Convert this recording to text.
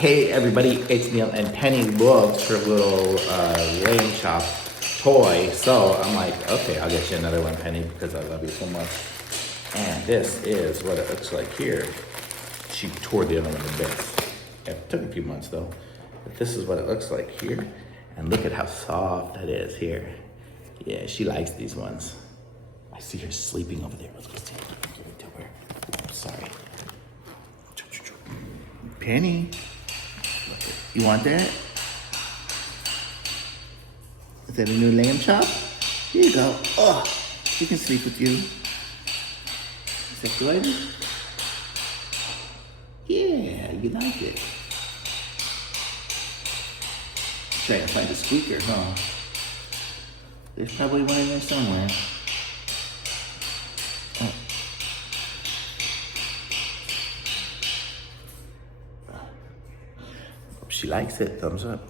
Hey everybody, it's Neil, and Penny loves her little Lambchop toy. So I'm like, okay, I'll get you another one, Penny, because I love you so much. And this is what it looks like here. She tore the other one to bits. It took a few months though. But this is what it looks like here. And look at how soft that is here. Yeah, she likes these ones. I see her sleeping over there. Let's go see. Give it to her. Oh, sorry. Penny. You want that? Is that a new Lambchop? Here you go. Oh, she can sleep with you. Is that good? Yeah, you like it. Trying to find a squeaker, huh? There's probably one in there somewhere. Oh. She likes it. Thumbs up.